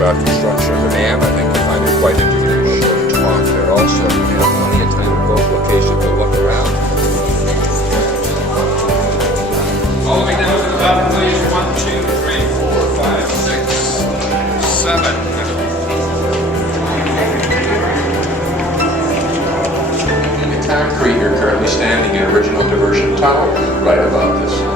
about construction of the dam. I think you'll find it quite interesting. A short talk there also. We have plenty of time at both locations to look around. All the way down to the bottom, please. 1, 2, 3, 4, 5, 6, 7. In the concrete, you're currently standing in original diversion tunnel right above this.